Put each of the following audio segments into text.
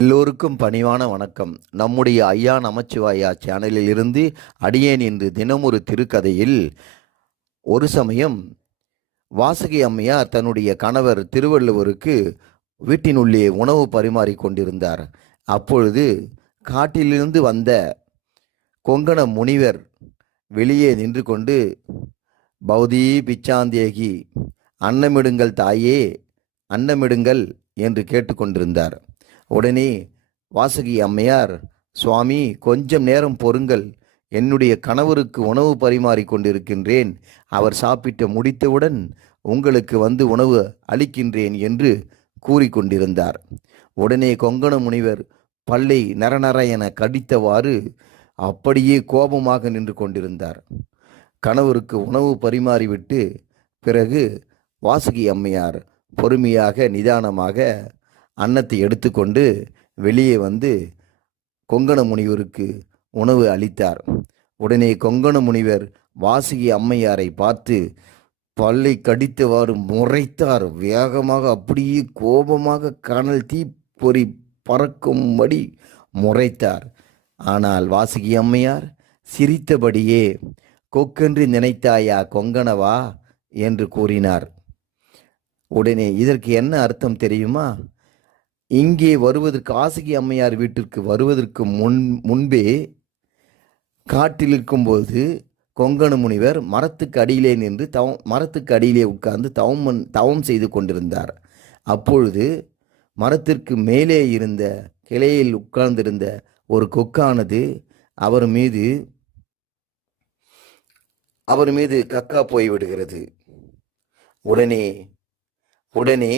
எல்லோருக்கும் பணிவான வணக்கம். நம்முடைய ஐயா நமச்சிவாயா சேனலில் இருந்து அடியேன் இன்று தினமொரு திருக்கதையில் ஒரு சமயம் வாசுகி அம்மையார் தன்னுடைய கணவர் திருவள்ளுவருக்கு வீட்டினுள்ளே உணவு பரிமாறி கொண்டிருந்தார். அப்பொழுது காட்டிலிருந்து வந்த கொங்கண முனிவர் வெளியே நின்று கொண்டு, பௌதி பிச்சாந்தேகி, அன்னமிடுங்கள் தாயே, அன்னமிடுங்கள் என்று கேட்டுக்கொண்டிருந்தார். உடனே வாசுகி அம்மையார், சுவாமி கொஞ்சம் நேரம் பொறுங்கள், என்னுடைய கணவருக்கு உணவு பரிமாறி கொண்டிருக்கின்றேன், அவர் சாப்பிட்டு முடித்தவுடன் உங்களுக்கு வந்து உணவு அளிக்கின்றேன் என்று கூறிக்கொண்டிருந்தார். உடனே கொங்கண முனிவர் பல்லை நரநர என கடித்தவாறு அப்படியே கோபமாக நின்று கொண்டிருந்தார். கணவருக்கு உணவு பரிமாறிவிட்டு பிறகு வாசுகி அம்மையார் பொறுமையாக நிதானமாக அன்னத்தை எடுத்துக்கொண்டு வெளியே வந்து கொங்கண முனிவருக்கு உணவு அளித்தார். உடனே கொங்கண முனிவர் வாசுகி அம்மையாரை பார்த்து பல்லை கடித்தவாறு முறைத்தார். வேகமாக, அப்படியே கோபமாக, கனல் தீ பொறி பறக்கும்படி முறைத்தார். ஆனால் வாசுகி அம்மையார் சிரித்தபடியே, கொக்கென்று நினைத்தாயா கொங்கணவா என்று கூறினார். உடனே இதற்கு என்ன அர்த்தம் தெரியுமா? இங்கே வருவதற்கு, வாசுகி அம்மையார் வீட்டிற்கு வருவதற்கு முன்பே காட்டில் இருக்கும்போது கொங்கண முனிவர் மரத்துக்கு அடியிலே நின்று மரத்துக்கு அடியிலே உட்கார்ந்து தவம் செய்து கொண்டிருந்தார். அப்பொழுது மரத்திற்கு மேலே இருந்த கிளையில் உட்கார்ந்திருந்த ஒரு கொக்கானது அவர் மீது கக்கா போய்விடுகிறது. உடனே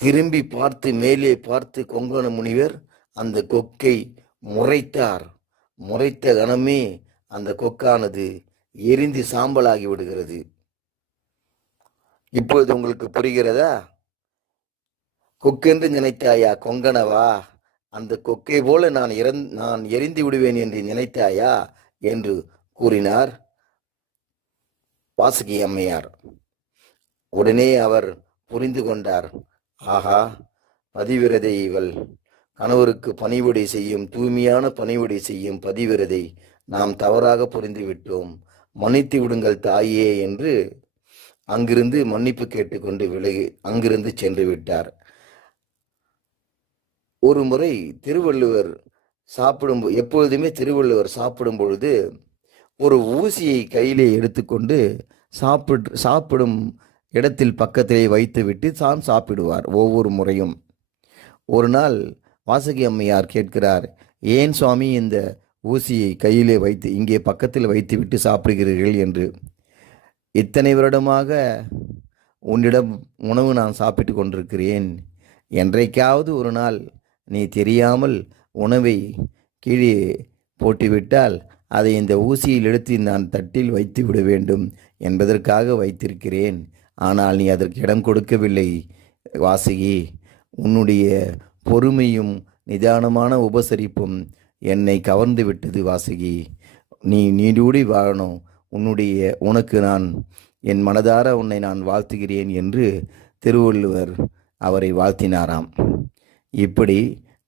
திரும்பி பார்த்து மேலே பார்த்து கொங்கண முனிவர் அந்த கொக்கை முறைத்தார். முறைத்த கணமே அந்த கொக்கானது எரிந்து சாம்பலாகி விடுகிறது. இப்பொழுது உங்களுக்கு புரிகிறதா? கொக்கென்று நினைத்தாயா கொங்கணவா, அந்த கொக்கை போல நான் எரிந்து விடுவேன் என்று நினைத்தாயா என்று கூறினார் வாசுகி அம்மையார். உடனே அவர் புரிந்து கொண்டார். ஆஹா, பதிவிரதை இவள், கணவருக்கு பணிவிடை செய்யும், தூய்மையான பணிவிடை செய்யும் பதிவிரதை, நாம் தவறாக புரிந்துவிட்டோம், மன்னித்து விடுங்கள் தாயே என்று அங்கிருந்து மன்னிப்பு கேட்டுக்கொண்டு அங்கிருந்து சென்று விட்டார். ஒரு முறை திருவள்ளுவர் எப்பொழுதுமே திருவள்ளுவர் சாப்பிடும் பொழுது ஒரு ஊசியை கையிலே எடுத்துக்கொண்டு சாப்பிடும் இடத்தில் பக்கத்திலே வைத்துவிட்டு தான் சாப்பிடுவார் ஒவ்வொரு முறையும். ஒரு நாள் வாசுகி அம்மையார் கேட்கிறார், ஏன் சுவாமி இந்த ஊசியை கையிலே வைத்து இங்கே பக்கத்தில் வைத்துவிட்டு சாப்பிடுகிறீர்கள் என்று. இத்தனை வருடமாக உன்னிடம் உணவு நான் சாப்பிட்டு கொண்டிருக்கிறேன், என்றைக்காவது ஒரு நாள் நீ தெரியாமல் உணவை கீழே போட்டுவிட்டால் அதை இந்த ஊசியில் எடுத்து நான் தட்டில் வைத்து விட வேண்டும் என்பதற்காக வைத்திருக்கிறேன். ஆனால் நீ அதற்கு இடம் கொடுக்கவில்லை வாசுகி. உன்னுடைய பொறுமையும் நிதானமான உபசரிப்பும் என்னை கவர்ந்து விட்டது வாசுகி. நீ நீடூடி வாழணும். உனக்கு நான் என் மனதார உன்னை நான் வாழ்த்துகிறேன் என்று திருவள்ளுவர் அவரை வாழ்த்தினாராம். இப்படி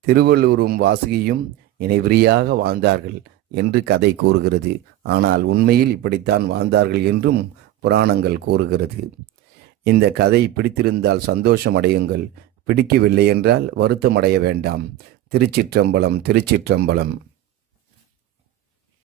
திருவள்ளுவரும் வாசுகியும் இணைவிரியாக வாழ்ந்தார்கள் என்று கதை கூறுகிறது. ஆனால் உண்மையில் இப்படித்தான் வாழ்ந்தார்கள் என்றும் புராணங்கள் கூறுகிறது. இந்த கதை பிடித்திருந்தால் சந்தோஷம் அடையுங்கள், பிடிக்கவில்லை என்றால் வருத்தம் அடைய வேண்டாம். திருச்சிற்றம்பலம், திருச்சிற்றம்பலம்.